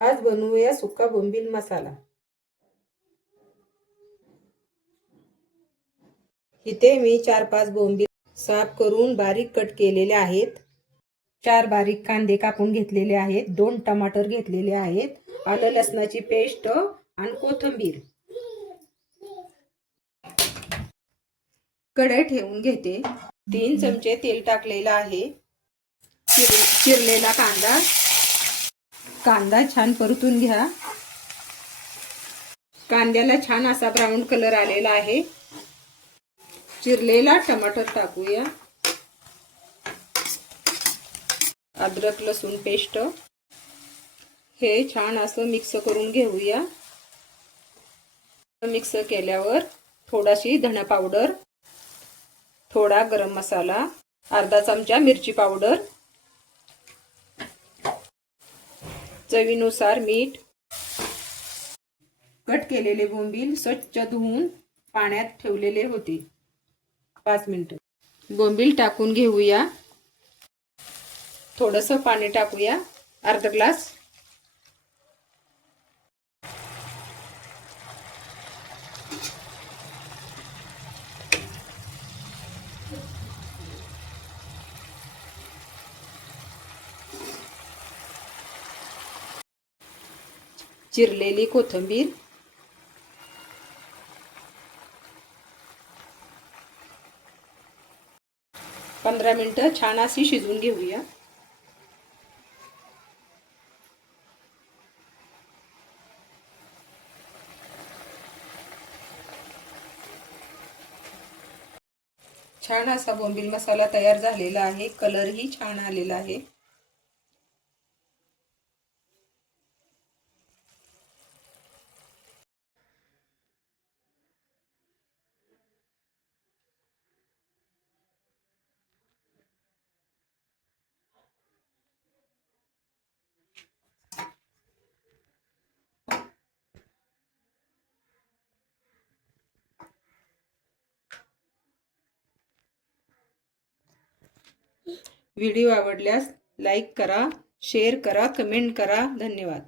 आज बनवूया सुका बोंबील मसाला। इथे मी 4-5 बोंबील साफ करून बारीक कट केलेले आहेत। 4 बारीक कांदे कापून घेतलेले आहेत। 2 टमाटर घेतलेले आहेत। आलं लसणाची पेस्ट आणि कोथिंबीर। कढई ठेवून घेते। 3 चमचे तेल टाकलेलं आहे। चिरलेला कांदा छान परतून घ्या। कांद्याला छान असा ब्राऊन कलर आलेला आहे। चिरलेला टमाटर टाकूया। अद्रक लसूण पेस्ट हे छान असं मिक्स करून घेऊया। मिक्स केल्यावर थोडीशी धना पावडर, थोडा गरम मसाला, अर्धा चमचा मिरची पावडर, चवीनुसार मीठ। कट केलेले बोंबील स्वच्छ धुवून पाण्यात ठेवलेले होते 5 मिनिटं। बोंबील टाकून घेऊया। थोडंसं पाणी टाकूया, अर्धा ग्लास। चिरलेली कोथिंबीर, पंधरा मिनिटं छान अशी शिजवून घेऊया। छान असा बोंबील मसाला तयार झालेला आहे। कलरही छान आलेला आहे। व्हिडिओ आवडल्यास लाईक करा, शेअर करा, कमेंट करा। धन्यवाद।